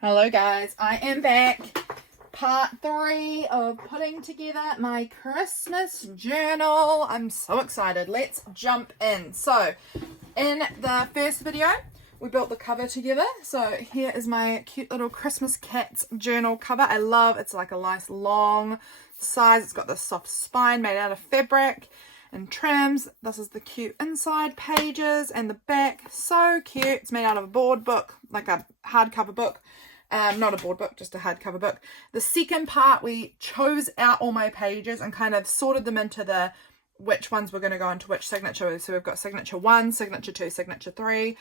Hello guys, I am back. Part 3 of putting together my Christmas journal. I'm so excited. Let's jump in. So, in the first video, we built the cover together. So here is my cute little Christmas Cats journal cover. I love, it's like a nice long size. It's got this soft spine made out of fabric and trims. This is the cute inside pages and the back. So cute. It's made out of a board book, like a hardcover book. Not a board book, just a hardcover book. The second part, we chose out all my pages and kind of sorted them into the which ones we're going to go into which signature. So we've got signature 1, signature 2, signature 3.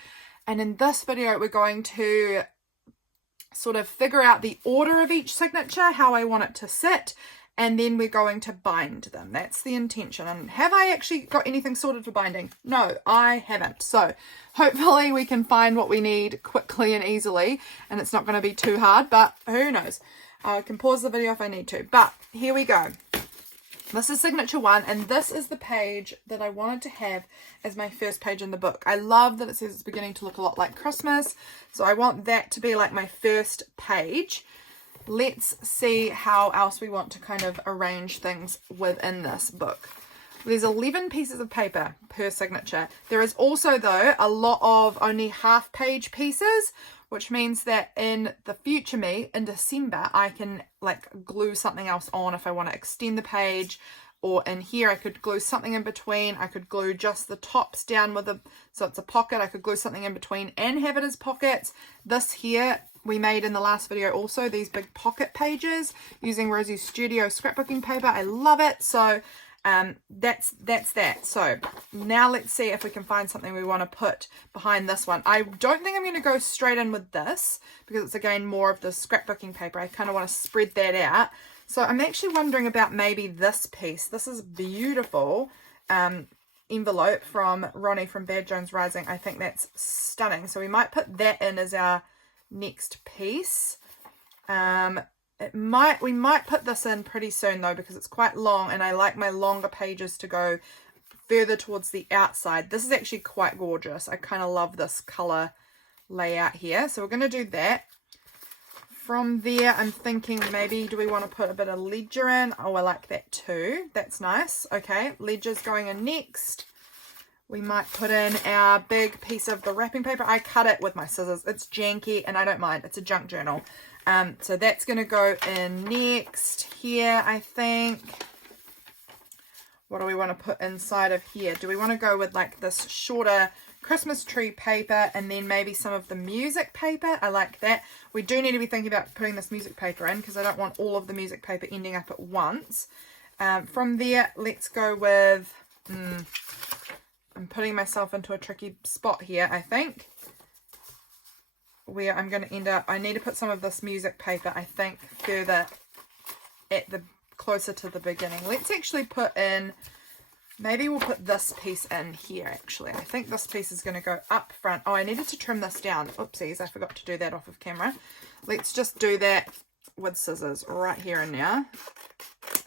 And in this video, we're going to sort of figure out the order of each signature, how I want it to sit, and then we're going to bind them. That's the intention. And have I actually got anything sorted for binding? No, I haven't. So hopefully we can find what we need quickly and easily, and it's not going to be too hard, but who knows. I can pause the video if I need to. But here we go. This is signature 1, and this is the page that I wanted to have as my first page in the book. I love that it says it's beginning to look a lot like Christmas, so I want that to be like my first page. Let's see how else we want to kind of arrange things within this book. There's 11 pieces of paper per signature. There is also, though, a lot of only half-page pieces, which means that in the future me, in December, I can like glue something else on if I want to extend the page, or in here I could glue something in between. I could glue just the tops down with a, so it's a pocket. I could glue something in between and have it as pockets. This here we made in the last video also, these big pocket pages using Rosie Studio scrapbooking paper. I love it. So that's that. So now let's see if we can find something we want to put behind this one. I don't think I'm going to go straight in with this because it's again more of the scrapbooking paper. I kind of want to spread that out. So I'm actually wondering about maybe this piece. This is beautiful envelope from Ronnie from Bad Jones Rising. I think that's stunning. So we might put that in as our next piece. We might put this in pretty soon though, because it's quite long and I like my longer pages to go further towards the outside. This is actually quite gorgeous. I kind of love this color layout here. So we're going to do that. From there, I'm thinking maybe do we want to put a bit of ledger in? Oh, I like that too. That's nice. Okay, ledger's going in next. We might put in our big piece of the wrapping paper. I cut it with my scissors. It's janky and I don't mind. It's a junk journal. So that's going to go in next here, I think. What do we want to put inside of here? Do we want to go with like this shorter Christmas tree paper and then maybe some of the music paper? I like that. We do need to be thinking about putting this music paper in because I don't want all of the music paper ending up at once. From there, let's go with... I'm putting myself into a tricky spot here, I think, where I'm going to end up, I need to put some of this music paper, I think, further at the, closer to the beginning. Let's actually put in, maybe we'll put this piece in here, actually. I think this piece is going to go up front. Oh, I needed to trim this down. Oopsies, I forgot to do that off of camera. Let's just do that with scissors right here and now.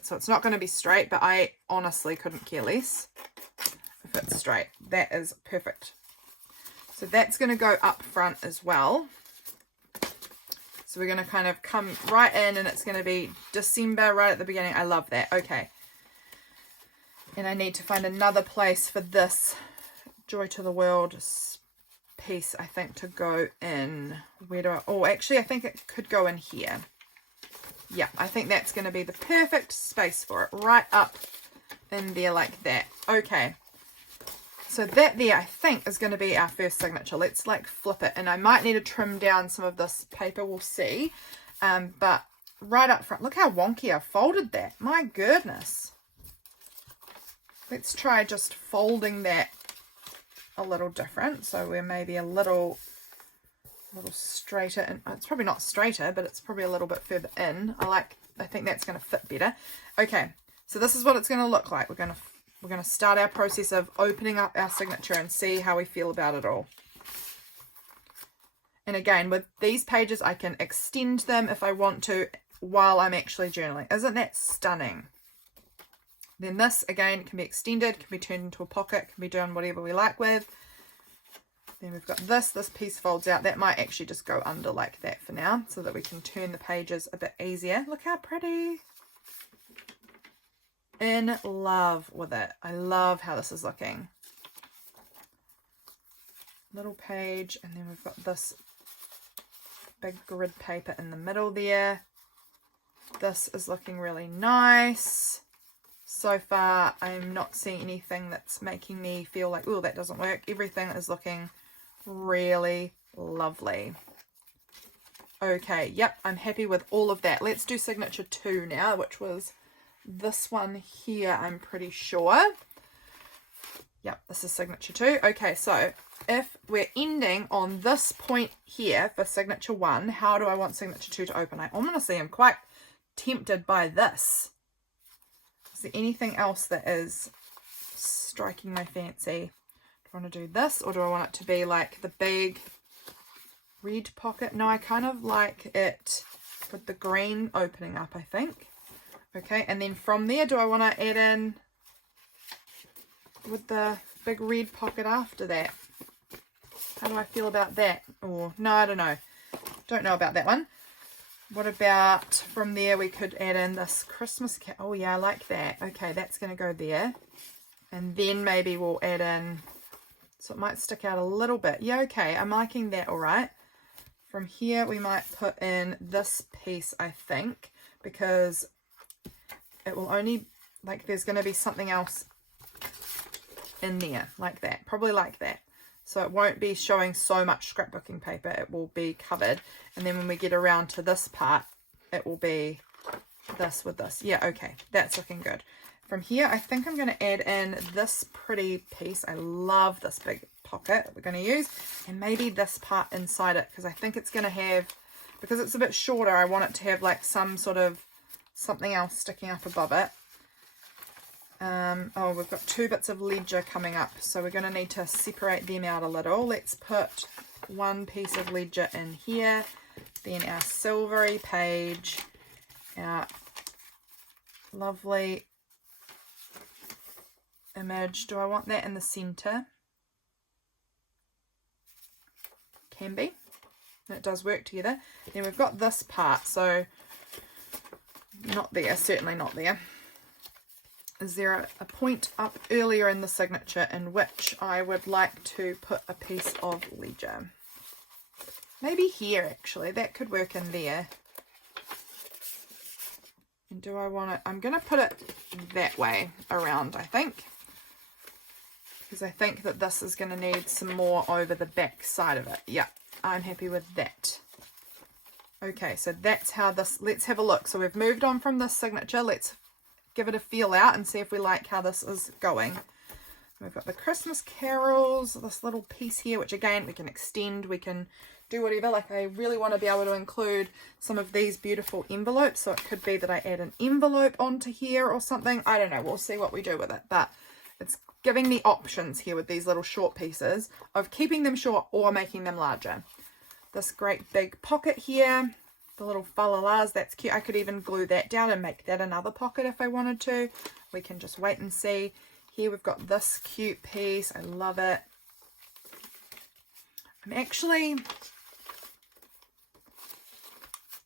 So it's not going to be straight, but I honestly couldn't care less if it's straight. That is perfect. So that's going to go up front as well. So we're going to kind of come right in and it's going to be December right at the beginning. I love that. Okay. And I need to find another place for this Joy to the World piece, I think, to go in. Where do I... Oh, actually, I think it could go in here. Yeah, I think that's going to be the perfect space for it. Right up in there like that. Okay. So that there, I think, is going to be our first signature. Let's like flip it. And I might need to trim down some of this paper. We'll see. But right up front, look how wonky I folded that. My goodness. Let's try just folding that a little different. So we're maybe a little straighter. And it's probably not straighter, but it's probably a little bit further in. I think that's going to fit better. Okay. So this is what it's going to look like. We're going to start our process of opening up our signature and see how we feel about it all. And again, with these pages, I can extend them if I want to while I'm actually journaling. Isn't that stunning? Then this, again, can be extended, can be turned into a pocket, can be done whatever we like with. Then we've got this piece folds out. That might actually just go under like that for now so that we can turn the pages a bit easier. Look how pretty. In love with it. I love how this is looking. Little page, and then we've got this big grid paper in the middle there. This is looking really nice. So far, I'm not seeing anything that's making me feel like, oh, that doesn't work. Everything is looking really lovely. Okay, yep, I'm happy with all of that. Let's do signature 2 now, which was this one here, I'm pretty sure. Yep, this is signature 2. Okay, so if we're ending on this point here for signature 1, how do I want signature 2 to open? I honestly am quite tempted by this. Is there anything else that is striking my fancy? Do I want to do this, or do I want it to be like the big red pocket? No, I kind of like it with the green opening up, I think. Okay, and then from there, do I want to add in with the big red pocket after that? How do I feel about that? Or no, I don't know. Don't know about that one. What about from there we could add in this Christmas cat? Oh yeah, I like that. Okay, that's going to go there. And then maybe we'll add in, so it might stick out a little bit. Yeah, okay, I'm liking that, all right. From here we might put in this piece, I think, because it will only, like, there's going to be something else in there, like that, probably like that. So it won't be showing so much scrapbooking paper, it will be covered. And then when we get around to this part, it will be this with this. Yeah, okay, that's looking good. From here, I think I'm going to add in this pretty piece. I love this big pocket that we're going to use. And maybe this part inside it, because I think it's going to have, because it's a bit shorter, I want it to have like some sort of something else sticking up above it. Oh, we've got 2 bits of ledger coming up, so we're going to need to separate them out a little. Let's put one piece of ledger in here, then our silvery page, our lovely image. Do I want that in the center? Can be. And it does work together. Then we've got this part, so not there, certainly not there. Is there a point up earlier in the signature in which I would like to put a piece of ledger? Maybe here, actually. That could work in there. And do I want it? I'm going to put it that way around, I think. Because I think that this is going to need some more over the back side of it. Yeah, I'm happy with that. Okay, so that's how this, let's have a look. So we've moved on from this signature. Let's give it a feel out and see if we like how this is going. We've got the Christmas carols, this little piece here, which again, we can extend, we can do whatever. Like, I really want to be able to include some of these beautiful envelopes. So it could be that I add an envelope onto here or something. I don't know. We'll see what we do with it. But it's giving me options here with these little short pieces of keeping them short or making them larger. This great big pocket here. The little fa-la-las, that's cute. I could even glue that down and make that another pocket if I wanted to. We can just wait and see. Here we've got this cute piece. I love it. I'm actually,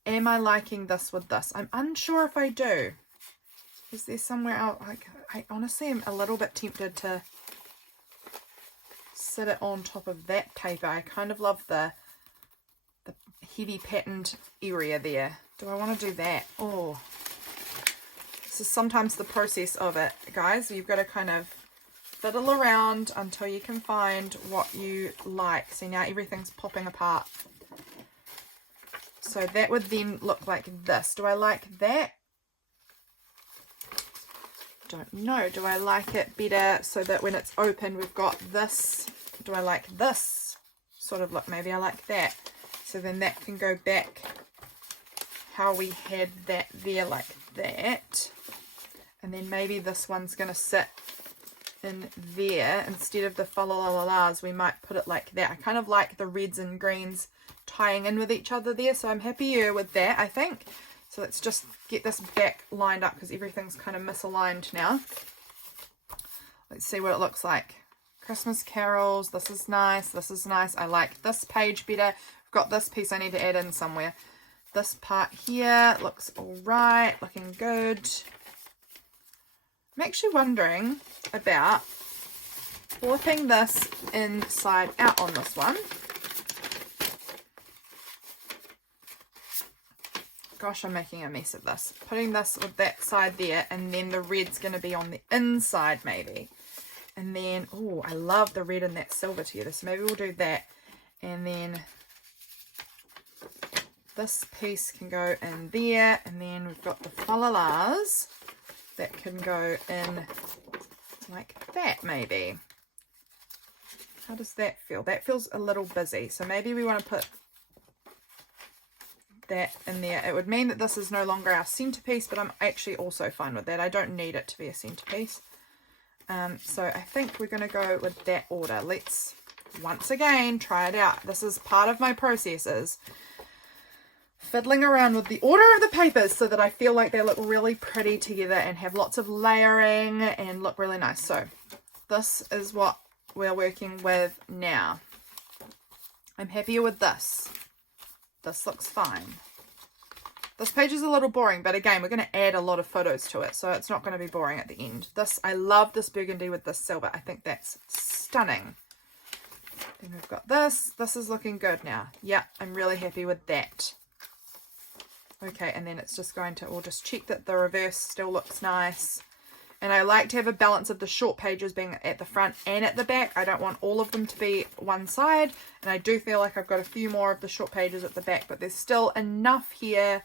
am I liking this with this? I'm unsure if I do. Is there somewhere else? I honestly am a little bit tempted to sit it on top of that paper. I kind of love the heavy patterned area there. Do I want to do that? Oh, this is sometimes the process of it, guys. You've got to kind of fiddle around until you can find what you like. See, now everything's popping apart. So that would then look like this. Do I like that? Don't know. Do I like it better so that when it's open we've got this? Do I like this sort of look? Maybe I like that. So then that can go back how we had that there, like that. And then maybe this one's going to sit in there. Instead of the fa-la-la-las, we might put it like that. I kind of like the reds and greens tying in with each other there. So I'm happier with that, I think. So let's just get this back lined up because everything's kind of misaligned now. Let's see what it looks like. Christmas carols. This is nice. This is nice. I like this page better. I've got this piece I need to add in somewhere. This part here looks all right, looking good. I'm actually wondering about flipping this inside out on this one. Gosh, I'm making a mess of this. Putting this with that side there, and then the red's going to be on the inside maybe. And then, oh, I love the red and that silver together, so maybe we'll do that. And then this piece can go in there, and then we've got the fa-la-las that can go in like that maybe. How does that feel? That feels a little busy, so maybe we want to put that in there. It would mean that this is no longer our centerpiece, but I'm actually also fine with that. I don't need it to be a centerpiece. So I think we're going to go with that order. Let's once again try it out. This is part of my processes. Fiddling around with the order of the papers so that I feel like they look really pretty together and have lots of layering and look really nice. So this is what we're working with now. I'm happier with this. This looks fine. This page is a little boring, but again, we're going to add a lot of photos to it, so it's not going to be boring at the end. This, I love this burgundy with this silver. I think that's stunning. Then we've got this. This is looking good now. Yeah, I'm really happy with that. Okay, and then it's just going to, we'll just check that the reverse still looks nice. And I like to have a balance of the short pages being at the front and at the back. I don't want all of them to be one side. And I do feel like I've got a few more of the short pages at the back, but there's still enough here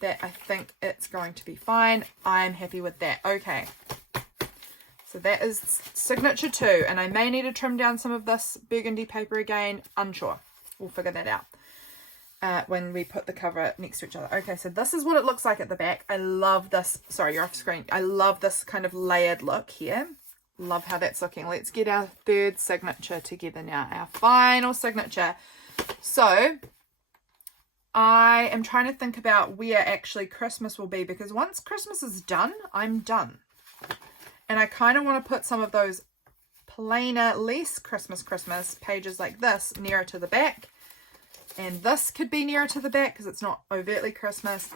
that I think it's going to be fine. I'm happy with that. Okay. So that is signature 2. And I may need to trim down some of this burgundy paper again. Unsure. We'll figure that out when we put the cover next to each other. Okay, so this is what it looks like at the back. I love this. Sorry, you're off screen. I love this kind of layered look here. Love how that's looking. Let's get our third signature together now. Our final signature. So I am trying to think about where actually Christmas will be, because once Christmas is done, I'm done. And I kind of want to put some of those plainer, less Christmas pages like this nearer to the back. And this could be nearer to the back because it's not overtly Christmas.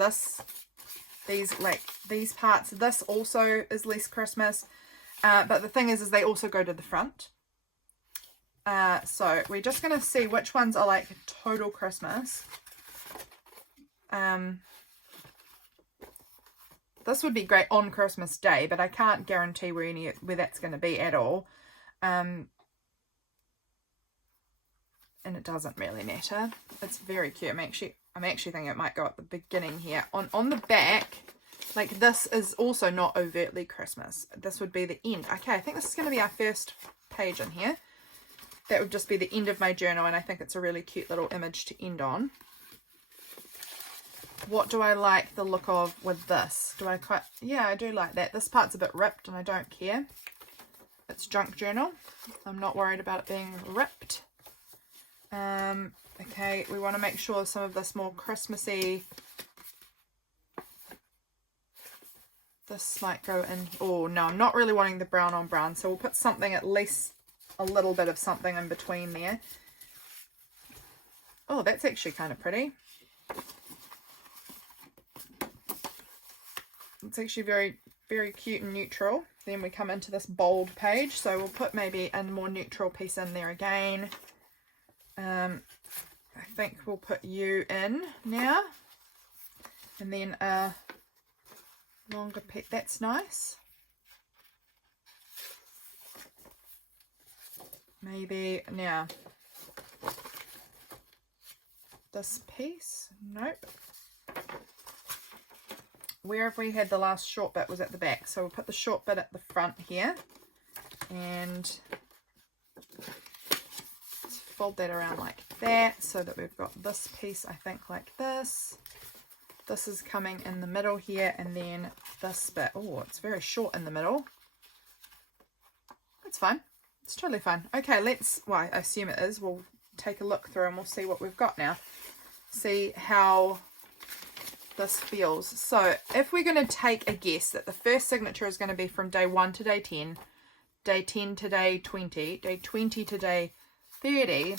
These parts, this also is less Christmas. But the thing is they also go to the front. So we're just going to see which ones are like total Christmas. This would be great on Christmas Day, but I can't guarantee where that's going to be at all. And it doesn't really matter. It's very cute. I'm actually thinking it might go at the beginning here. On the back, like this is also not overtly Christmas. This would be the end. Okay, I think this is going to be our first page in here. That would just be the end of my journal, and I think it's a really cute little image to end on. What do I like the look of with this? Yeah, I do like that. This part's a bit ripped and I don't care. It's junk journal. I'm not worried about it being ripped. Okay, we want to make sure some of this more Christmassy, this might go in. Oh no, I'm not really wanting the brown on brown, so we'll put something, at least a little bit of something in between there. Oh, that's actually kind of pretty. It's actually very, very cute and neutral. Then we come into this bold page, so we'll put maybe a more neutral piece in there again. I think we'll put you in now, and then a longer piece. That's nice. Maybe now this piece. Nope. Where have we had the last short bit? Was at the back, so we'll put the short bit at the front here, and fold that around like that so that we've got this piece, I think, like this. This is coming in the middle here, and then this bit. Oh, it's very short in the middle. That's fine. It's totally fine. Okay, well, I assume it is. We'll take a look through and we'll see what we've got now. See how this feels. So if we're going to take a guess that the first signature is going to be from day 1 to day 10, day 10 to day 20, day 20 to day 30,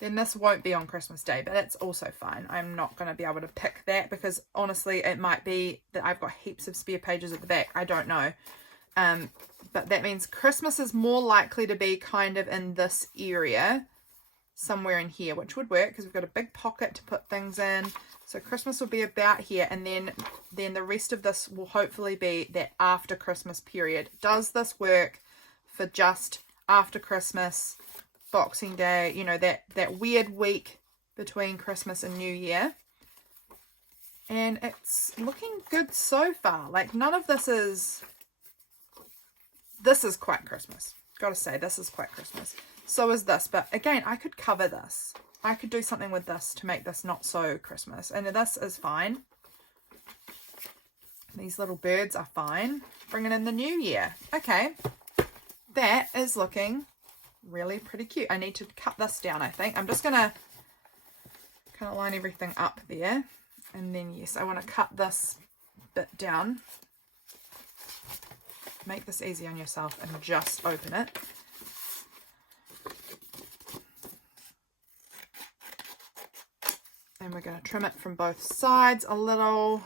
then this won't be on Christmas Day, but that's also fine. I'm not going to be able to pick that because honestly, it might be that I've got heaps of spare pages at the back. I don't know. But that means Christmas is more likely to be kind of in this area, somewhere in here, which would work because we've got a big pocket to put things in. So Christmas will be about here, and then the rest of this will hopefully be that after Christmas period. Does this work for just after Christmas, Boxing Day, you know, that weird week between Christmas and New Year? And it's looking good so far. Like, none of this is quite Christmas. Gotta say, this is quite Christmas. So is this, but again, I could cover this. I could do something with this to make this not so Christmas, and this is fine. These little birds are fine. Bringing in the new year. Okay, that is looking really pretty cute. I need to cut this down, I think. I'm just gonna kind of line everything up there, and then yes, I want to cut this bit down. Make this easy on yourself and just open it. And we're going to trim it from both sides a little,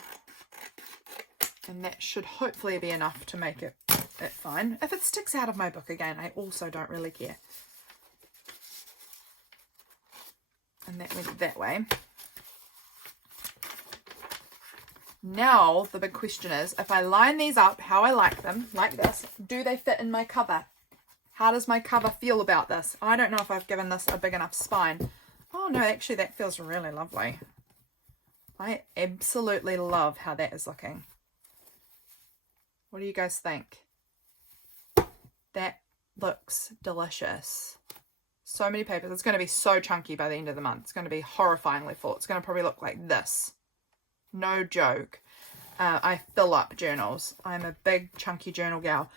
and that should hopefully be enough to make it fine. If it sticks out of my book again, I also don't really care. And that went that way. Now the big question is, if I line these up how I like them, like this, do they fit in my cover? How does my cover feel about this? I don't know if I've given this a big enough spine. Oh no, actually that feels really lovely. I absolutely love how that is looking. What do you guys think? That looks delicious. So many papers. It's going to be so chunky by the end of the month. It's going to be horrifyingly full. It's going to probably look like this. No joke. I fill up journals. I'm a big chunky journal gal.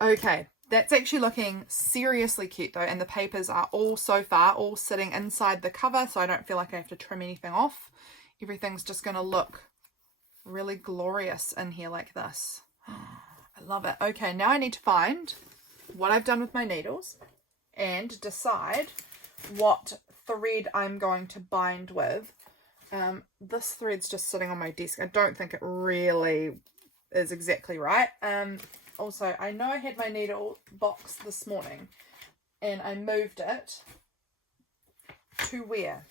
Okay. That's actually looking seriously cute though, and the papers are all so far all sitting inside the cover, so I don't feel like I have to trim anything off. Everything's just going to look really glorious in here like this. I love it. Okay, now I need to find what I've done with my needles and decide what thread I'm going to bind with. This thread's just sitting on my desk. I don't think it really is exactly right. Also, I know I had my needle box this morning and I moved it to where?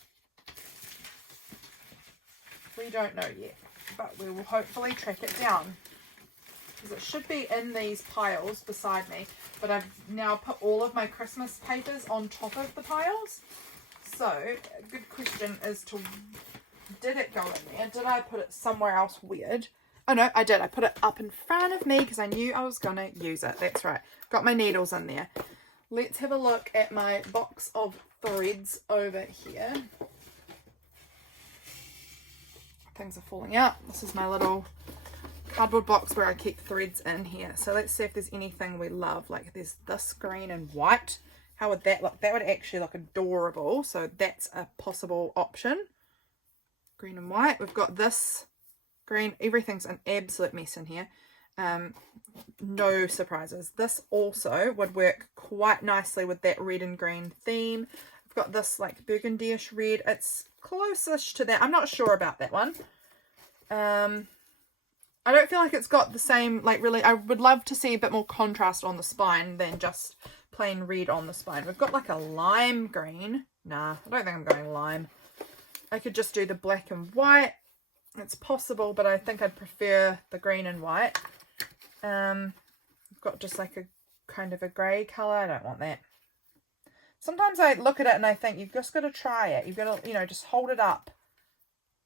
We don't know yet, but we will hopefully track it down because it should be in these piles beside me, but I've now put all of my Christmas papers on top of the piles. So a good question is did it go in there? Did I put it somewhere else weird? Oh no, I did. I put it up in front of me because I knew I was going to use it. That's right. Got my needles in there. Let's have a look at my box of threads over here. Things are falling out. This is my little cardboard box where I keep threads in here. So let's see if there's anything we love. Like there's this green and white. How would that look? That would actually look adorable. So that's a possible option. Green and white. We've got this green. Everything's an absolute mess in here. No surprises. This also would work quite nicely with that red and green theme. I've got this like burgundy-ish red. It's close-ish to that. I'm not sure about that one. I don't feel like it's got the same, like really, I would love to see a bit more contrast on the spine than just plain red on the spine. We've got like a lime green. Nah, I don't think I'm going lime. I could just do the black and white. It's possible, but I think I'd prefer the green and white. I've got just like a kind of a grey colour. I don't want that. Sometimes I look at it and I think you've just got to try it. You've got to, you know, just hold it up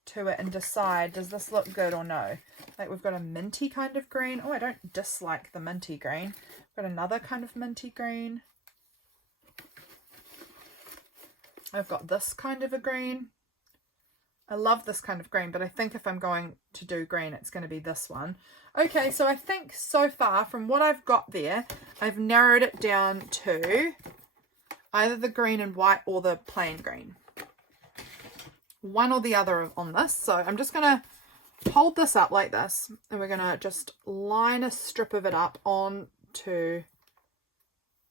to it and decide, does this look good or no? Like we've got a minty kind of green. Oh, I don't dislike the minty green. Got another kind of minty green. I've got this kind of a green. I love this kind of green, but I think if I'm going to do green, it's going to be this one. Okay, so I think so far from what I've got there, I've narrowed it down to either the green and white or the plain green. One or the other on this. So I'm just going to hold this up like this, and we're going to just line a strip of it up onto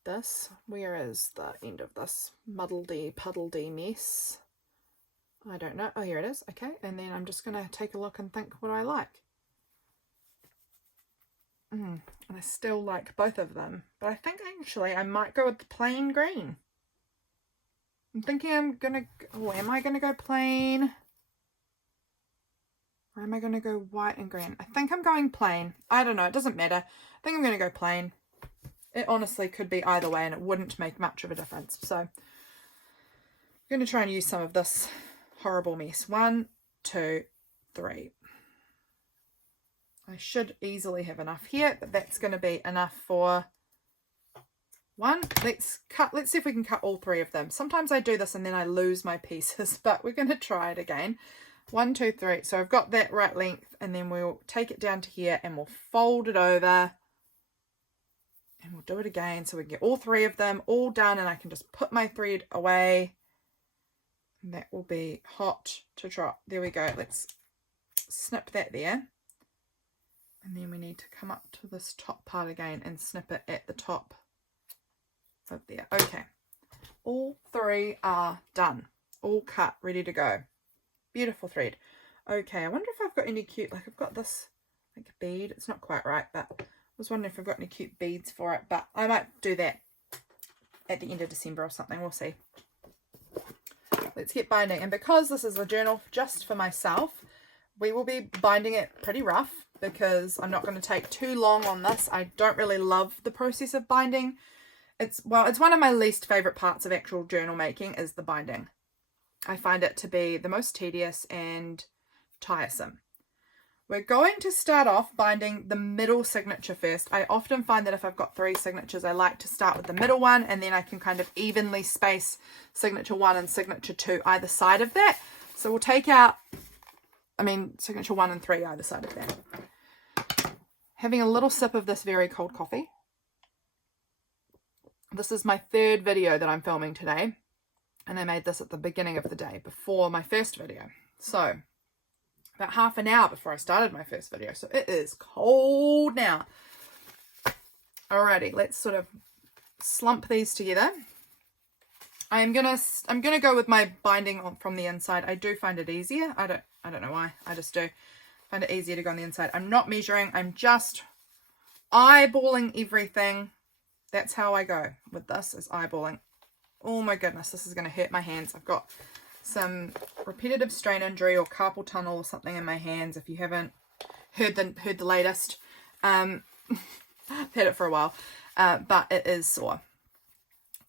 this. Where is the end of this muddledy-puddledy mess? I don't know. Oh, here it is. Okay, and then I'm just going to take a look and think what I like. And I still like both of them, but I think actually I might go with the plain green. I'm thinking am I going to go plain? Or am I going to go white and green? I think I'm going plain. I don't know. It doesn't matter. I think I'm going to go plain. It honestly could be either way and it wouldn't make much of a difference. So I'm going to try and use some of this horrible mess. 1, 2, 3. I should easily have enough here, but that's going to be enough for one. Let's see if we can cut all 3 of them. Sometimes I do this and then I lose my pieces, but we're going to try it again. 1, 2, 3. So I've got that right length, and then we'll take it down to here and we'll fold it over and we'll do it again so we can get all 3 of them all done, and I can just put my thread away and that will be hot to trot. There we go. Let's snip that there. And then we need to come up to this top part again and snip it at the top of there. Okay, all 3 are done, all cut, ready to go. Beautiful thread. Okay, I wonder if I've got any cute, like I've got this like bead. It's not quite right, but I was wondering if I've got any cute beads for it, but I might do that at the end of December or something. We'll see. Let's get binding. And because this is a journal just for myself, we will be binding it pretty rough because I'm not going to take too long on this. I don't really love the process of binding. It's one of my least favorite parts of actual journal making is the binding. I find it to be the most tedious and tiresome. We're going to start off binding the middle signature first. I often find that if I've got 3 signatures, I like to start with the middle one, and then I can kind of evenly space signature 1 and signature 2 either side of that. So we'll take out, signature 1 and 3 either side of that. Having a little sip of this very cold coffee. This is my 3rd video that I'm filming today, and I made this at the beginning of the day before my first video. So about half an hour before I started my first video. So it is cold now. Alrighty, let's sort of slump these together. I'm gonna go with my binding from the inside. I do find it easier. I don't know why. I just do find it easier to go on the inside. I'm not measuring. I'm just eyeballing everything. That's how I go with this, is eyeballing. Oh my goodness, this is going to hurt my hands. I've got some repetitive strain injury or carpal tunnel or something in my hands. If you haven't heard the latest, I've had it for a while, but it is sore.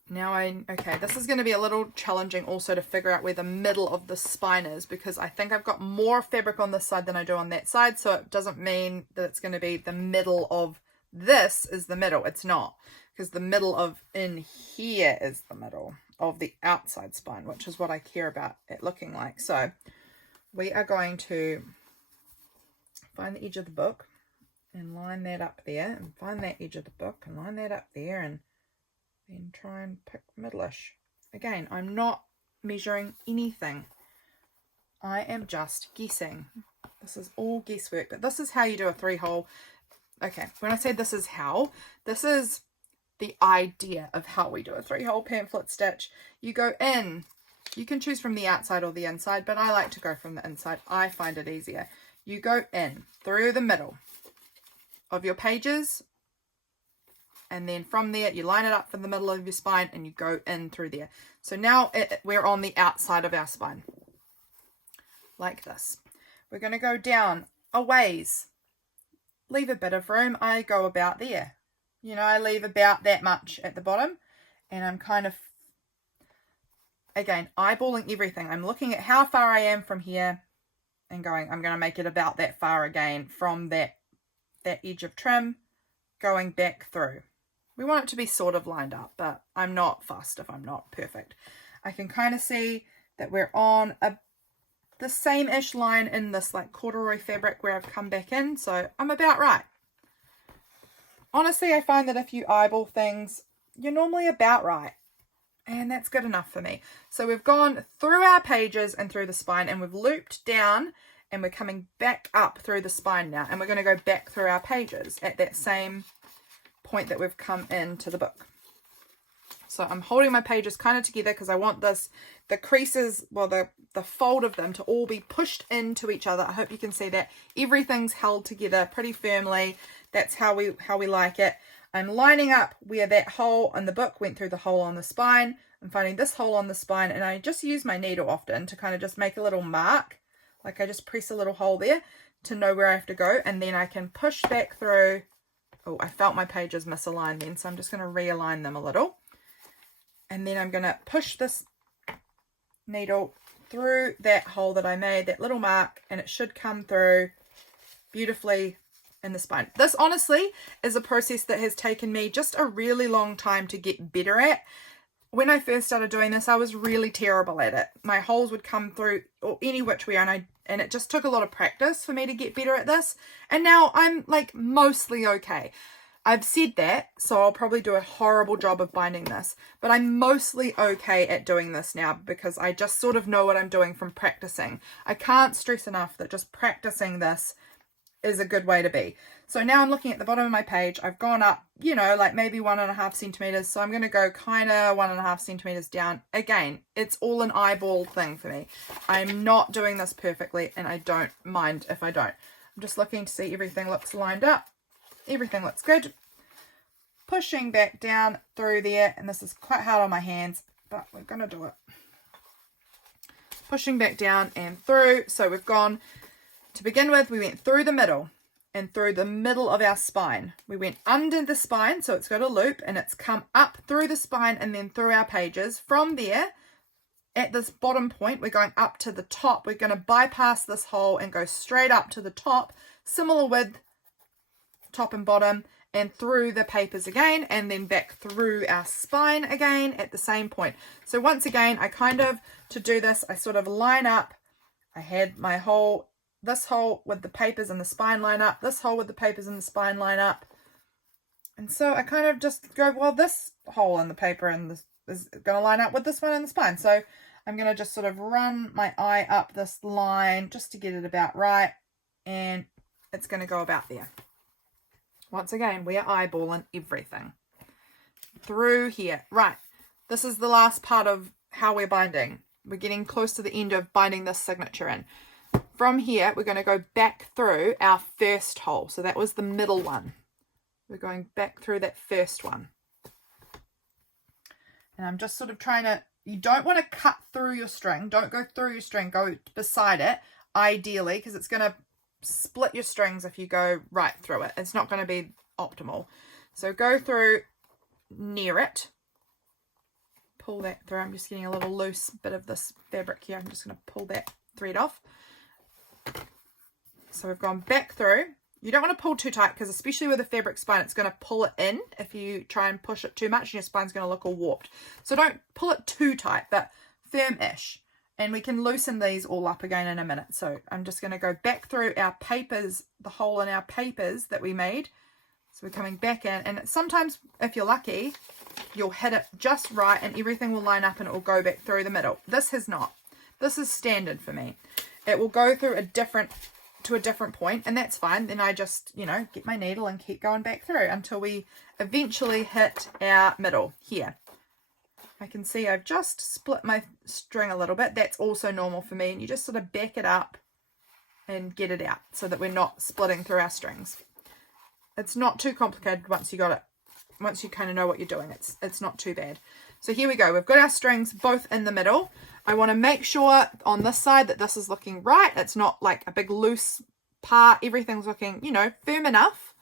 Now okay, this is going to be a little challenging also to figure out where the middle of the spine is, because I think I've got more fabric on this side than I do on that side, so it doesn't mean that it's going to be the middle of this is the middle. It's not, because the middle of in here is the middle of the outside spine, which is what I care about it looking like. So we are going to find the edge of the book and line that up there, and find that edge of the book and line that up there, and then try and pick middle-ish. Again, I'm not measuring anything. I am just guessing. This is all guesswork, but this is how you do a 3-hole. Okay, when I say this is how, this is the idea of how we do a 3-hole pamphlet stitch. You go in, you can choose from the outside or the inside, but I like to go from the inside. I find it easier. You go in through the middle of your pages, and then from there you line it up from the middle of your spine and you go in through there. So now we're on the outside of our spine like this. We're going to go down a ways, leave a bit of room. I go about there, I leave about that much at the bottom, and I'm kind of, again, eyeballing everything. I'm looking at how far I am from here and going, I'm going to make it about that far again from that edge of trim, going back through. We want it to be sort of lined up, but I'm not fussed if I'm not perfect. I can kind of see that we're on the same-ish line in this like corduroy fabric where I've come back in, so I'm about right. Honestly, I find that if you eyeball things, you're normally about right, and that's good enough for me. So we've gone through our pages and through the spine, and we've looped down, and we're coming back up through the spine now, and we're going to go back through our pages at that same point that we've come into the book. So I'm holding my pages kind of together because I want the creases, well, the fold of them to all be pushed into each other. I hope you can see that. Everything's held together pretty firmly. That's how we like it. I'm lining up where that hole on the book went through the hole on the spine. I'm finding this hole on the spine, and I just use my needle often to kind of just make a little mark. Like I just press a little hole there to know where I have to go, and then I can push back through. Oh, I felt my pages misaligned then, so I'm just going to realign them a little. And then I'm going to push this needle through that hole that I made, that little mark, and it should come through beautifully in the spine. This honestly is a process that has taken me just a really long time to get better at. When I first started doing this, I was really terrible at it. My holes would come through or any which way, and it just took a lot of practice for me to get better at this. And now I'm like mostly okay. I've said that, so I'll probably do a horrible job of binding this, but I'm mostly okay at doing this now because I just sort of know what I'm doing from practicing. I can't stress enough that just practicing this is a good way to be. So now I'm looking at the bottom of my page. I've gone up, you know, like maybe 1.5 centimeters. So I'm going to go kind of 1.5 centimeters down. Again, it's all an eyeball thing for me. I'm not doing this perfectly, and I don't mind if I don't. I'm just looking to see everything looks lined up. Everything looks good. Pushing back down through there, and this is quite hard on my hands, but we're going to do it. Pushing back down and through. So we've gone, to begin with, we went through the middle and through the middle of our spine. We went under the spine, so it's got a loop, and it's come up through the spine and then through our pages. From there, at this bottom point, we're going up to the top. We're going to bypass this hole and go straight up to the top, similar width, top and bottom, and through the papers again, and then back through our spine again at the same point. So once again, I kind of, to do this, I sort of line up. I had my hole, this hole with the papers and the spine line up, this hole with the papers and the spine line up. And so I kind of just go, well, this hole in the paper and this is going to line up with this one in the spine. So I'm going to just sort of run my eye up this line just to get it about right. And it's going to go about there. Once again, we are eyeballing everything through here. Right. This is the last part of how we're binding. We're getting close to the end of binding this signature in. From here, we're going to go back through our first hole. So that was the middle one. We're going back through that first one. And I'm just sort of trying to, you don't want to cut through your string. Don't go through your string. Go beside it, ideally, because it's going to split your strings if you go right through it. It's not going to be optimal. So go through near it. Pull that through. I'm just getting a little loose bit of this fabric here. I'm just going to pull that thread off. So we've gone back through. You don't want to pull too tight because especially with a fabric spine, it's going to pull it in. If you try and push it too much, your spine's going to look all warped. So don't pull it too tight, but firm-ish. And we can loosen these all up again in a minute. So I'm just going to go back through our papers, the hole in our papers that we made. So we're coming back in, and sometimes if you're lucky, you'll hit it just right and everything will line up and it will go back through the middle. This has not. This is standard for me. It will go through to a different point, and that's fine. Then I just, you know, get my needle and keep going back through until we eventually hit our middle here. I can see I've just split my string a little bit. That's also normal for me, and you just sort of back it up and get it out so that we're not splitting through our strings. It's not too complicated once you got it. Once you kind of know what you're doing, it's not too bad. So here we go. We've got our strings both in the middle. I want to make sure on this side that this is looking right. It's not like a big loose part. Everything's looking, you know, firm enough.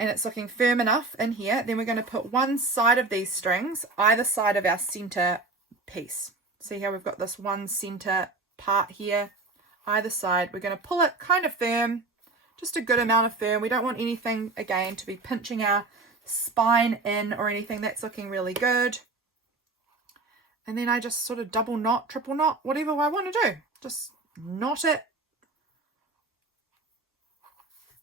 And it's looking firm enough in here. Then we're going to put one side of these strings either side of our center piece. See how we've got this one center part here, either side. We're going to pull it kind of firm, just a good amount of firm. We don't want anything, again, to be pinching our spine in or anything. That's looking really good. And then I just sort of double knot, triple knot, whatever I want to do. Just knot it.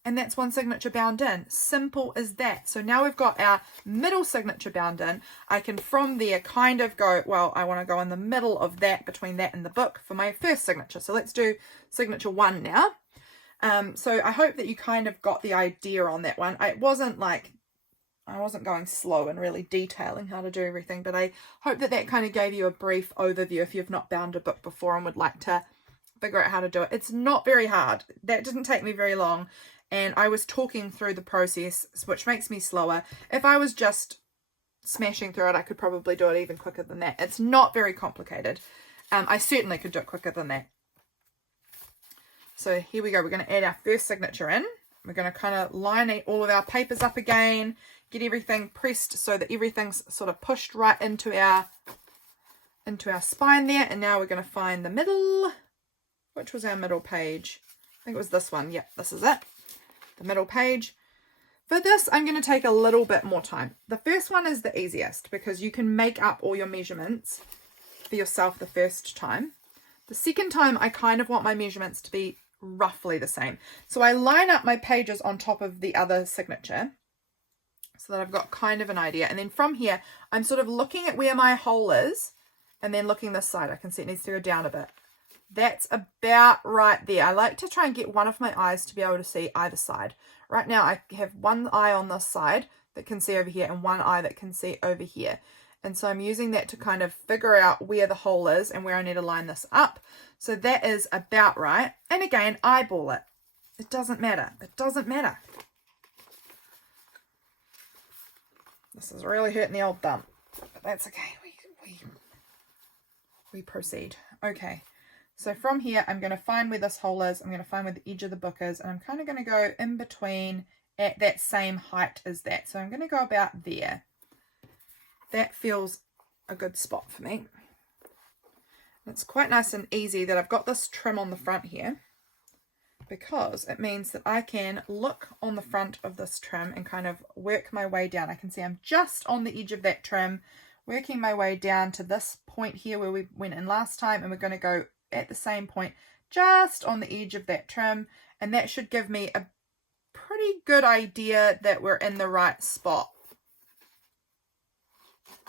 And that's one signature bound in. Simple as that. So now we've got our middle signature bound in. I can from there kind of go, well, I want to go in the middle of that, between that and the book for my first signature. So let's do signature 1 now. So I hope that you kind of got the idea on that one. It wasn't like, wasn't going slow and really detailing how to do everything, but I hope that that kind of gave you a brief overview if you've not bound a book before and would like to figure out how to do it. It's not very hard. That didn't take me very long, and I was talking through the process, which makes me slower. If I was just smashing through it, I could probably do it even quicker than that. It's not very complicated. I certainly could do it quicker than that. So here we go. We're going to add our first signature in. We're going to kind of line all of our papers up again, get everything pressed so that everything's sort of pushed right into our spine there. And now we're going to find the middle. Which was our middle page? I think it was this one. Yep, this is it. The middle page. For this, I'm going to take a little bit more time. The first one is the easiest because you can make up all your measurements for yourself the first time. The second time, I kind of want my measurements to be roughly the same. So I line up my pages on top of the other signature so that I've got kind of an idea. And then from here, I'm sort of looking at where my hole is and then looking this side. I can see it needs to go down a bit. That's about right there. I like to try and get one of my eyes to be able to see either side. Right now I have one eye on this side that can see over here and one eye that can see over here. And so I'm using that to kind of figure out where the hole is and where I need to line this up. So that is about right. And again, eyeball it. It doesn't matter. It doesn't matter. This is really hurting the old thumb, but that's okay. We proceed. Okay. So from here, I'm going to find where this hole is. I'm going to find where the edge of the book is. And I'm kind of going to go in between at that same height as that. So I'm going to go about there. That feels a good spot for me. It's quite nice and easy that I've got this trim on the front here, because it means that I can look on the front of this trim and kind of work my way down. I can see I'm just on the edge of that trim, working my way down to this point here where we went in last time, and we're going to go at the same point just on the edge of that trim, and that should give me a pretty good idea that we're in the right spot,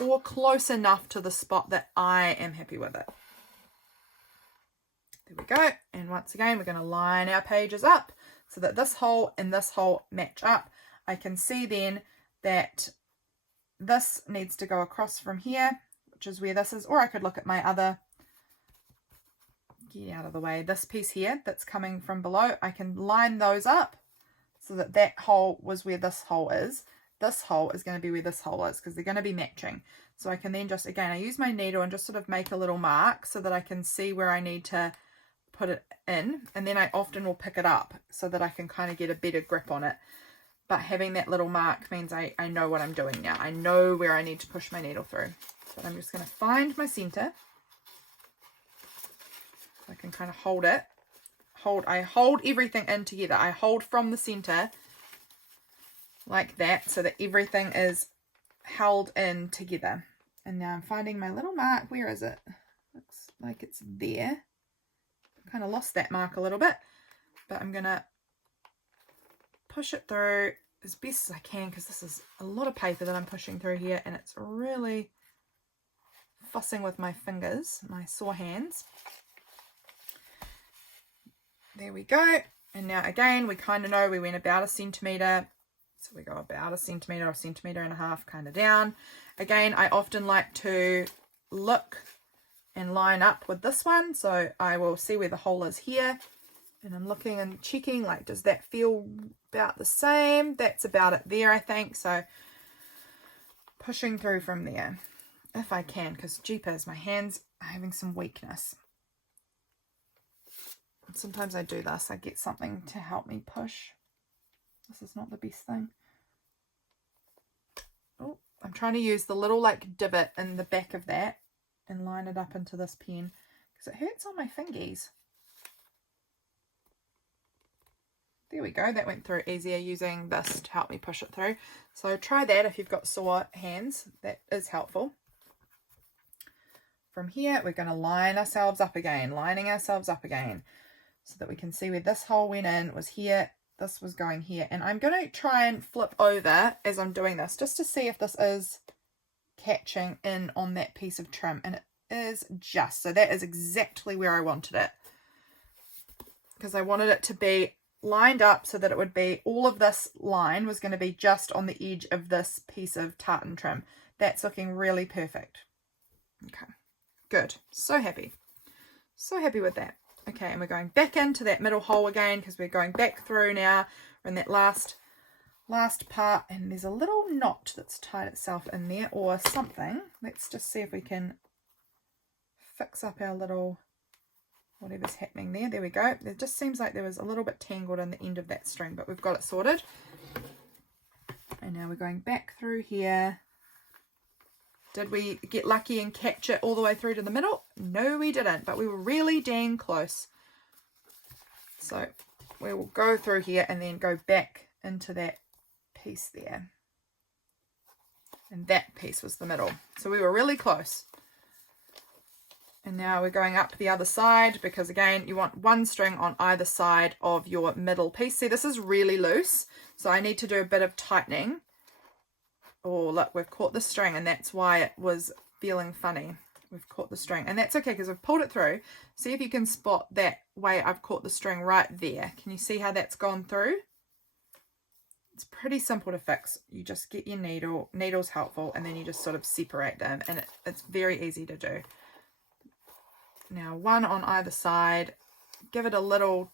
or close enough to the spot that I am happy with it. There we go. And once again, we're going to line our pages up so that this hole and this hole match up. I can see then that this needs to go across from here, which is where this is, or I could look at my other, get out of the way, this piece here that's coming from below. I can line those up so that that hole was where this hole is. This hole is going to be where this hole is, because they're going to be matching. So I can then just, again, I use my needle and just sort of make a little mark so that I can see where I need to put it in. And then I often will pick it up so that I can kind of get a better grip on it. But having that little mark means I know what I'm doing now. I know where I need to push my needle through. So I'm just going to find my center. I can kind of hold it. I hold everything in together. I hold from the center like that so that everything is held in together. And now I'm finding my little mark. Where is it? Looks like it's there. I kind of lost that mark a little bit, but I'm going to push it through as best as I can, because this is a lot of paper that I'm pushing through here, and it's really fussing with my fingers, my sore hands. There we go. And now again, we kind of know we went about 1 centimetre. So we go about 1 centimetre or 1.5 centimetres kind of down. Again, I often like to look and line up with this one. So I will see where the hole is here. And I'm looking and checking, like, does that feel about the same? That's about it there, I think. So pushing through from there if I can, because jeepers, my hands are having some weakness. Sometimes I do this. I get something to help me push. This is not the best thing. Oh, I'm trying to use the little like divot in the back of that and line it up into this pen because it hurts on my fingies. There we go. That went through easier using this to help me push it through. So try that if you've got sore hands. That is helpful. From here, we're going to line ourselves up again, lining ourselves up again, so that we can see where this hole went in was here, this was going here. And I'm going to try and flip over as I'm doing this just to see if this is catching in on that piece of trim. And it is just. So that is exactly where I wanted it, because I wanted it to be lined up so that it would be, all of this line was going to be just on the edge of this piece of tartan trim. That's looking really perfect. Okay, good. So happy. So happy with that. Okay, and we're going back into that middle hole again because we're going back through now. We're in that last part, and there's a little knot that's tied itself in there or something. Let's just see if we can fix up our little whatever's happening there. There we go. It just seems like there was a little bit tangled in the end of that string, but we've got it sorted. And now we're going back through here. Did we get lucky and catch it all the way through to the middle? No, we didn't, but we were really dang close. So we will go through here and then go back into that piece there. And that piece was the middle. So we were really close. And now we're going up the other side because, again, you want one string on either side of your middle piece. See, this is really loose, so I need to do a bit of tightening. Oh, look, we've caught the string, and that's why it was feeling funny. We've caught the string, and that's okay because we've pulled it through. See if you can spot that way I've caught the string right there. Can you see how that's gone through? It's pretty simple to fix. You just get your needle. Needle's helpful, and then you just sort of separate them, and it's very easy to do. Now, one on either side. Give it a little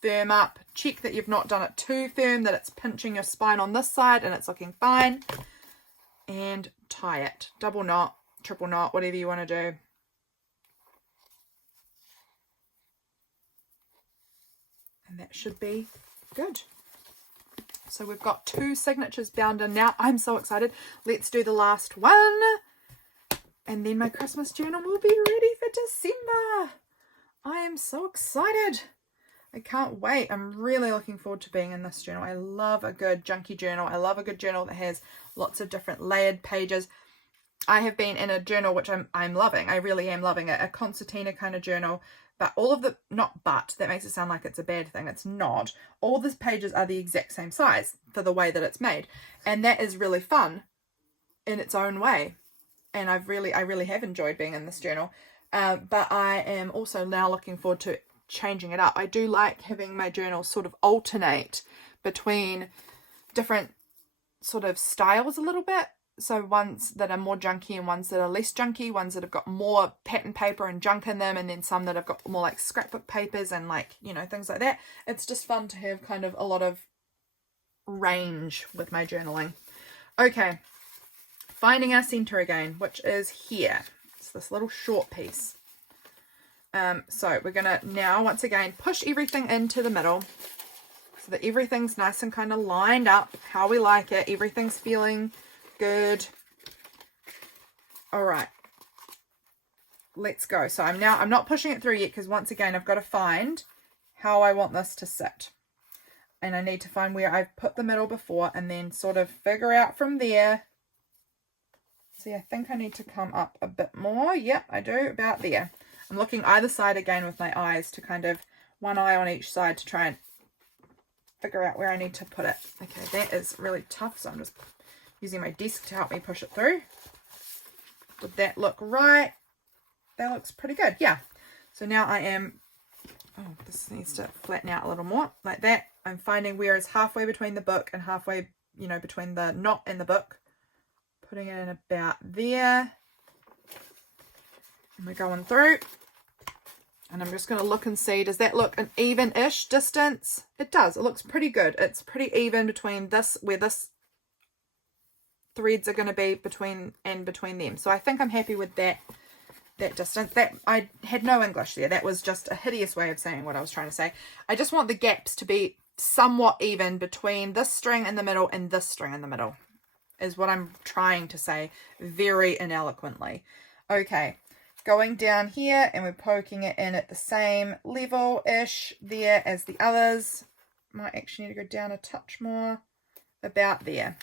firm up. Check that you've not done it too firm, that it's pinching your spine on this side and it's looking fine. And tie it. Double knot, triple knot, whatever you want to do. And that should be good. So we've got 2 signatures bound in now. I'm so excited. Let's do the last one. And then my Christmas journal will be ready for December. I am so excited. I can't wait. I'm really looking forward to being in this journal. I love a good junky journal. I love a good journal that has lots of different layered pages. I have been in a journal which I'm loving. I really am loving it. A concertina kind of journal. But all of the, not but, that makes it sound like it's a bad thing. It's not. All the pages are the exact same size for the way that it's made. And that is really fun in its own way. And I really have enjoyed being in this journal. But I am also now looking forward to changing it up. I do like having my journal sort of alternate between different sort of styles a little bit. So ones that are more junky and ones that are less junky, ones that have got more pattern paper and junk in them, and then some that have got more like scrapbook papers and like, you know, things like that. It's just fun to have kind of a lot of range with my journaling. Okay. Finding our center again, which is here. It's this little short piece. So we're going to now, once again, push everything into the middle so that everything's nice and kind of lined up how we like it. Everything's feeling good. All right. Let's go. So I'm not pushing it through yet because once again, I've got to find how I want this to sit. And I need to find where I've put the middle before and then sort of figure out from there. See, I think I need to come up a bit more. Yep, I do, about there. I'm looking either side again with my eyes to kind of, one eye on each side to try and figure out where I need to put it. Okay, that is really tough, so I'm just using my desk to help me push it through. Did that look right? That looks pretty good, yeah. So now I am, oh, this needs to flatten out a little more, like that. I'm finding where it's halfway between the book and halfway, you know, between the knot and the book. Putting it in about there. And we're going through. And I'm just going to look and see, does that look an even-ish distance? It does. It looks pretty good. It's pretty even between this, where this threads are going to be between them. So I think I'm happy with that distance. That, I had no English there. That was just a hideous way of saying what I was trying to say. I just want the gaps to be somewhat even between this string in the middle and this string in the middle. Is what I'm trying to say very ineloquently. Okay, going down here and we're poking it in at the same level-ish there as the others. Might actually need to go down a touch more, about there.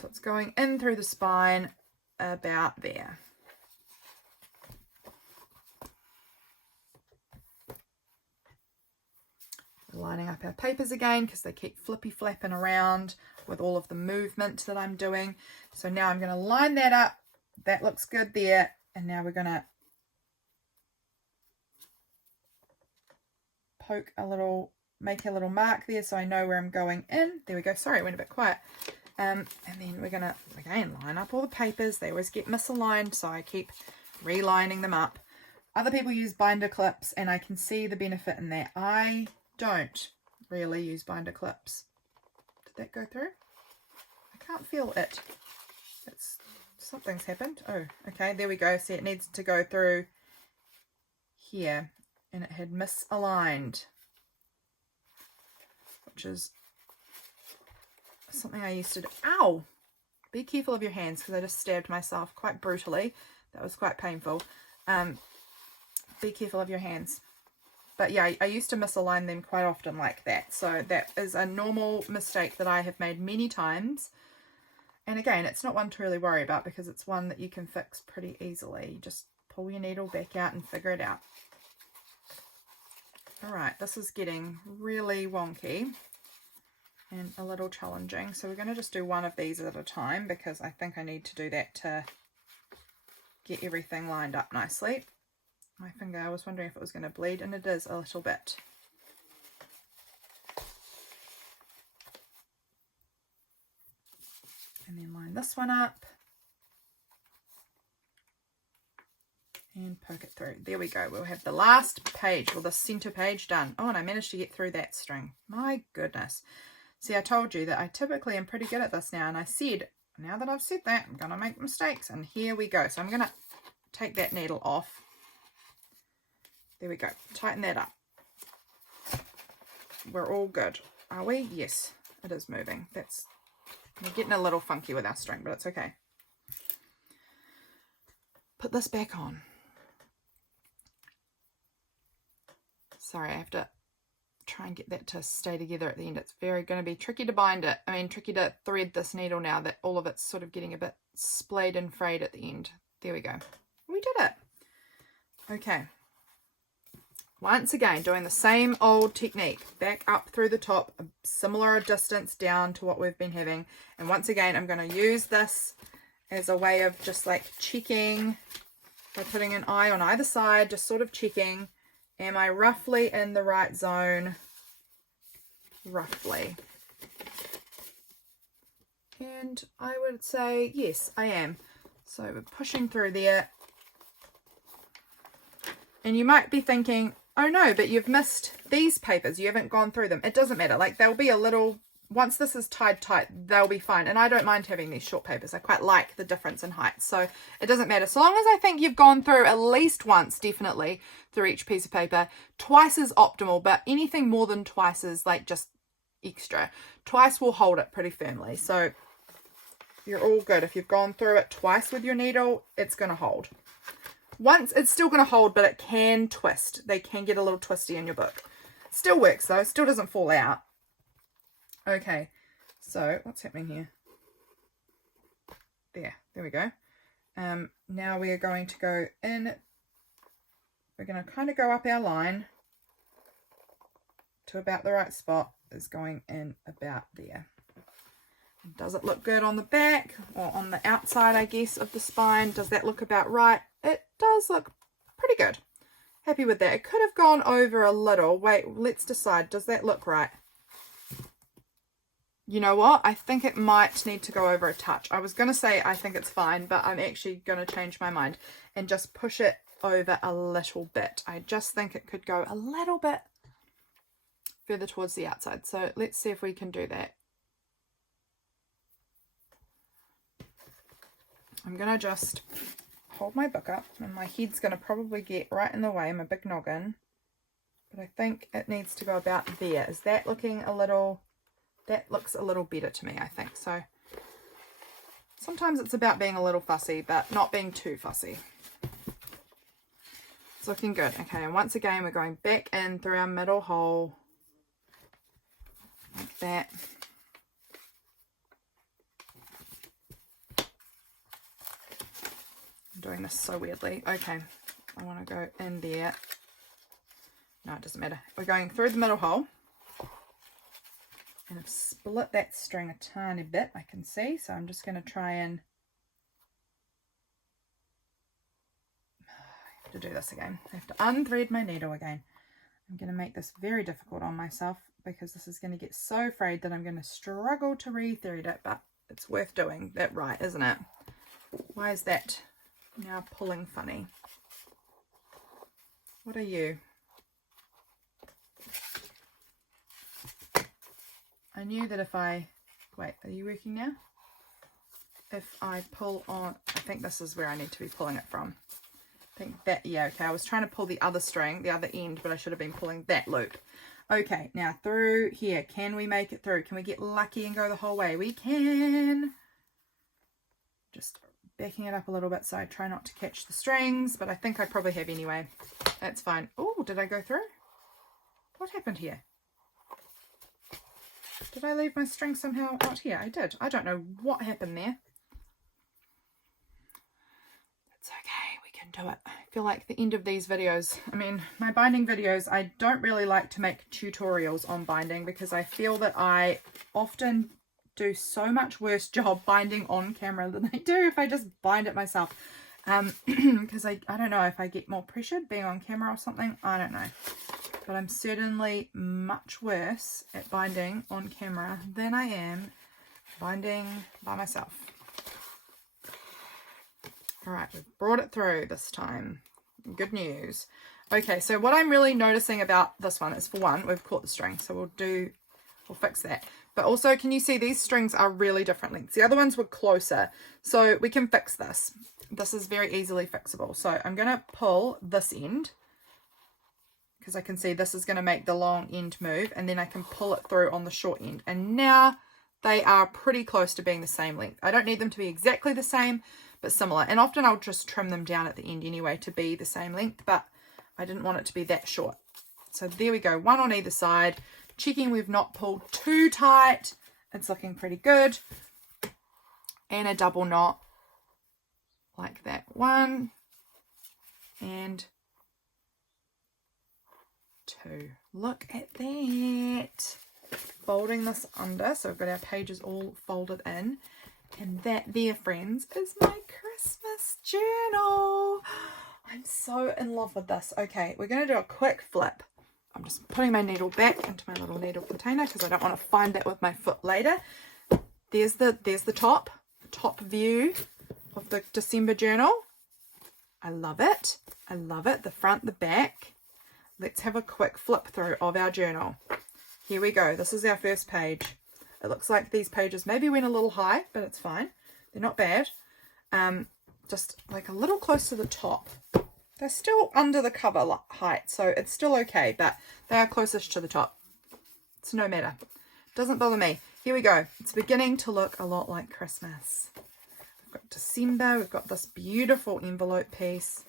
So it's going in through the spine, about there. Lining up our papers again because they keep flippy flapping around with all of the movement that I'm doing. So now I'm going to line that up. That looks good there. And now we're going to make a little mark there so I know where I'm going in. There we go. Sorry, it went a bit quiet. And then we're going to, again, line up all the papers. They always get misaligned, so I keep relining them up. Other people use binder clips, and I can see the benefit in that. I don't really use binder clips. Did that go through? I can't feel it. Something's happened. Oh, okay, there we go. See, it needs to go through here, and it had misaligned, which is something I used to do. Ow! Be careful of your hands, because I just stabbed myself quite brutally. That was quite painful. Be careful of your hands. But yeah, I used to misalign them quite often like that. So that is a normal mistake that I have made many times. And again, it's not one to really worry about, because it's one that you can fix pretty easily. You just pull your needle back out and figure it out. Alright, this is getting really wonky and a little challenging. So we're going to just do one of these at a time, because I think I need to do that to get everything lined up nicely. My finger, I was wondering if it was going to bleed, and it is a little bit. And then line this one up and poke it through. There we go. We'll have the last page, or the center page, done. Oh, and I managed to get through that string. My goodness. See, I told you that I typically am pretty good at this now, and I said, now that I've said that, I'm going to make mistakes, and here we go. So I'm going to take that needle off. There we go. Tighten that up. We're all good. Are we? Yes, it is moving. We're getting a little funky with our string, but it's okay. Put this back on. Sorry, I have to try and get that to stay together at the end. It's going to be tricky to bind it. I mean, tricky to thread this needle now that all of it's sort of getting a bit splayed and frayed at the end. There we go. We did it. Okay. Once again, doing the same old technique, back up through the top, a similar distance down to what we've been having. And once again, I'm going to use this as a way of just like checking by putting an eye on either side, just sort of checking, am I roughly in the right zone? Roughly. And I would say, yes, I am. So we're pushing through there. And you might be thinking, oh no, but you've missed these papers. You haven't gone through them. It doesn't matter. Like, they'll be a little, once this is tied tight, they'll be fine. And I don't mind having these short papers. I quite like the difference in height. So it doesn't matter. So long as I think you've gone through at least once, definitely, through each piece of paper. Twice is optimal, but anything more than twice is like just extra. Twice will hold it pretty firmly. So you're all good. If you've gone through it twice with your needle, it's going to hold. Once, it's still going to hold, but it can twist. They can get a little twisty in your book. Still works though. Still doesn't fall out. Okay, so what's happening here? There we go. Now we are going to go in. We're going to kind of go up our line to about the right spot. Is going in about there. Does it look good on the back or on the outside, I guess, of the spine? Does that look about right? It does look pretty good. Happy with that. It could have gone over a little. Wait, let's decide. Does that look right? You know what? I think it might need to go over a touch. I was going to say I think it's fine, but I'm actually going to change my mind and just push it over a little bit. I just think it could go a little bit further towards the outside. So let's see if we can do that. I'm going to just hold my book up, and my head's going to probably get right in the way, my big noggin. But I think it needs to go about there. Is that looking a little... That looks a little better to me, I think. So sometimes it's about being a little fussy, but not being too fussy. It's looking good. Okay, and once again, we're going back in through our middle hole. Like that. I'm doing this so weirdly. Okay, I want to go in there. No, it doesn't matter. We're going through the middle hole. And I've split that string a tiny bit, I can see. So I'm just going to try and... I have to do this again. I have to unthread my needle again. I'm going to make this very difficult on myself because this is going to get so frayed that I'm going to struggle to re-thread it, but it's worth doing that right, isn't it? Why is that now pulling funny? What are you? I knew that if I, wait, are you working now? If I pull on, I think this is where I need to be pulling it from. I think that, yeah, okay, I was trying to pull the other string, the other end, but I should have been pulling that loop. Okay, now through here, can we make it through? Can we get lucky and go the whole way? We can. Just backing it up a little bit so I try not to catch the strings, but I think I probably have anyway. That's fine. Oh, did I go through? What happened here? Did I leave my string somehow out here? I did. I don't know what happened there. It's okay, we can do it. I feel like the end of these videos, I mean, my binding videos, I don't really like to make tutorials on binding because I feel that I often do so much worse job binding on camera than I do if I just bind it myself. Because I don't know if I get more pressured being on camera or something. I don't know. But I'm certainly much worse at binding on camera than I am binding by myself. All right, we've brought it through this time. Good news. Okay, so what I'm really noticing about this one is, for one, we've caught the string, so we'll fix that. But also, can you see these strings are really different lengths? The other ones were closer, so we can fix this. This is very easily fixable. So I'm going to pull this end, because I can see this is going to make the long end move, and then I can pull it through on the short end. And now they are pretty close to being the same length. I don't need them to be exactly the same, but similar. And often I'll just trim them down at the end anyway to be the same length, but I didn't want it to be that short. So there we go, one on either side. Checking we've not pulled too tight. It's looking pretty good. And a double knot like that. 1 and 2. Look at that. Folding this under, so we've got our pages all folded in. And that there, friends, is my Christmas journal. I'm so in love with this. Okay, we're going to do a quick flip. I'm just putting my needle back into my little needle container because I don't want to find that with my foot later. There's the top view of the December journal. I love it. I love it. The front, the back. Let's have a quick flip through of our journal. Here we go. This is our first page. It looks like these pages maybe went a little high, but it's fine. They're not bad. Just like a little close to the top. They're still under the cover height, so it's still okay, but they are closest to the top. It's no matter. Doesn't bother me. Here we go. It's beginning to look a lot like Christmas. We've got December. We've got this beautiful envelope piece.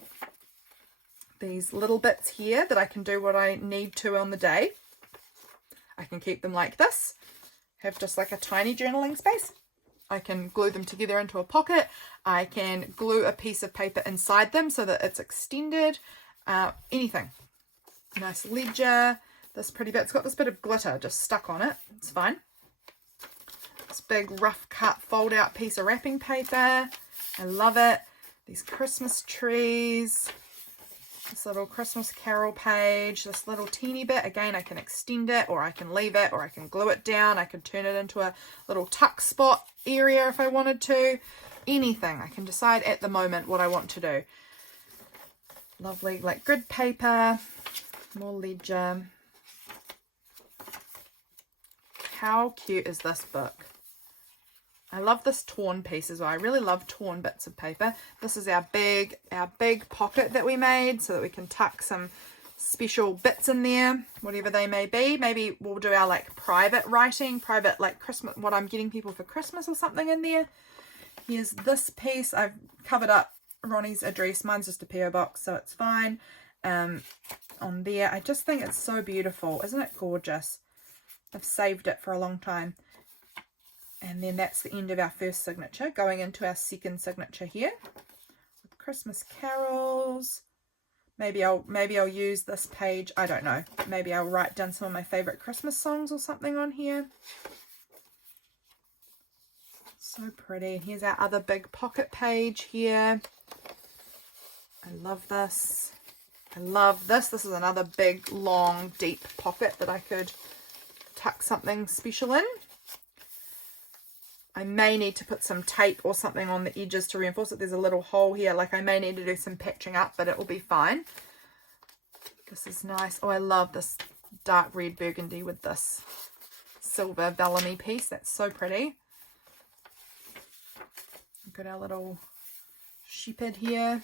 These little bits here that I can do what I need to on the day. I can keep them like this. Have just like a tiny journaling space. I can glue them together into a pocket. I can glue a piece of paper inside them so that it's extended. Anything. Nice ledger. This pretty bit. It's got this bit of glitter just stuck on it. It's fine. This big rough cut fold out piece of wrapping paper. I love it. These Christmas trees. This little Christmas Carol page, this little teeny bit. Again, I can extend it, or I can leave it, or I can glue it down. I can turn it into a little tuck spot area if I wanted to. Anything. I can decide at the moment what I want to do. Lovely, like grid paper, more ledger. How cute is this book? I love this torn piece as well. I really love torn bits of paper. This is our big pocket that we made so that we can tuck some special bits in there, whatever they may be. Maybe we'll do our like private writing, private like Christmas, what I'm getting people for Christmas or something in there. Here's this piece. I've covered up Ronnie's address. Mine's just a PO box, so it's fine. On there, I just think it's so beautiful. Isn't it gorgeous? I've saved it for a long time. And then that's the end of our first signature, going into our second signature here with Christmas carols. Maybe I'll use this page. I don't know. Maybe I'll write down some of my favorite Christmas songs or something on here. So pretty. And here's our other big pocket page here. I love this. I love this. This is another big, long, deep pocket that I could tuck something special in. I may need to put some tape or something on the edges to reinforce it. There's a little hole here. Like I may need to do some patching up, but it will be fine. This is nice. Oh, I love this dark red burgundy with this silver vellum piece. That's so pretty. We've got our little shepherd here.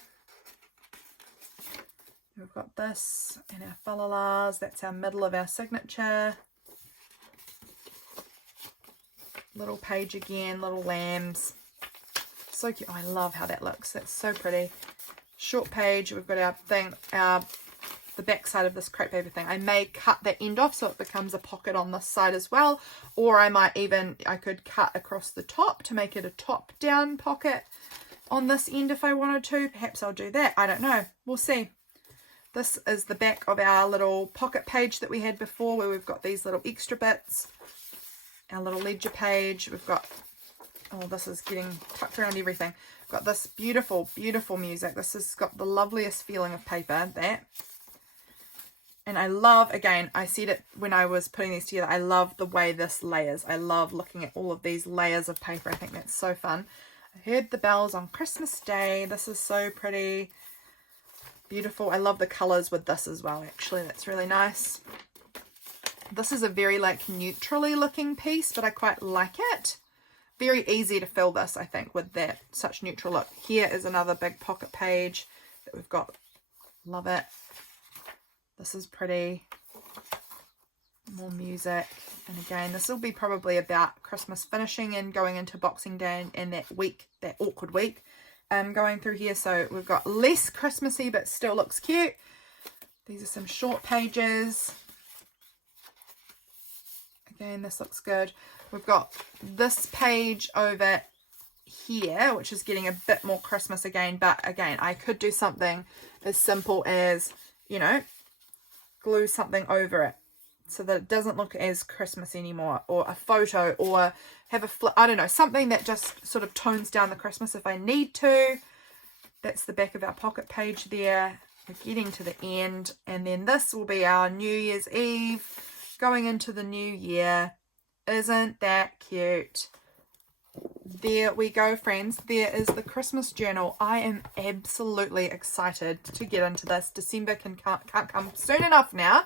We've got this and our falalas. That's our middle of our signature. Little page again, little lambs. So cute. Oh, I love how that looks. That's so pretty. Short page. We've got our thing, the back side of this crepe paper thing. I may cut the end off so it becomes a pocket on this side as well. Or I could cut across the top to make it a top down pocket on this end if I wanted to. Perhaps I'll do that. I don't know. We'll see. This is the back of our little pocket page that we had before, where we've got these little extra bits. Our little ledger page. We've got, oh, this is getting tucked around everything. We've got this beautiful, beautiful music. This has got the loveliest feeling of paper, that. And I love, again, I said it when I was putting these together, I love the way this layers. I love looking at all of these layers of paper. I think that's so fun. I heard the bells on Christmas Day. This is so pretty. Beautiful. I love the colours with this as well, actually. That's really nice. This is a very like neutrally looking piece, but I quite like it. Very easy to fill this, I think, with that such neutral look. Here is another big pocket page that we've got. Love it. This is pretty. More music. And again, this will be probably about Christmas finishing and going into Boxing Day and that week, that awkward week. Going through here, so we've got less Christmassy but still looks cute. These are some short pages. Again, this looks good. We've got this page over here, which is getting a bit more Christmas again, but again, I could do something as simple as, you know, glue something over it so that it doesn't look as Christmas anymore, or a photo, or have a flip, I don't know, something that just sort of tones down the Christmas if I need to. That's the back of our pocket page there. We're getting to the end, and then this will be our New Year's Eve going into the new year. Isn't that cute? There we go, friends. There is the Christmas journal. I am absolutely excited to get into this. December can't come soon enough now.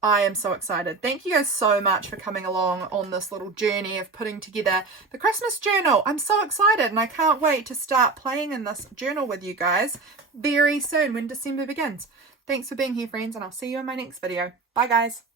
I am so excited. Thank you guys so much for coming along on this little journey of putting together the Christmas journal. I'm so excited, and I can't wait to start playing in this journal with you guys very soon when December begins. Thanks for being here, friends, and I'll see you in my next video. Bye, guys.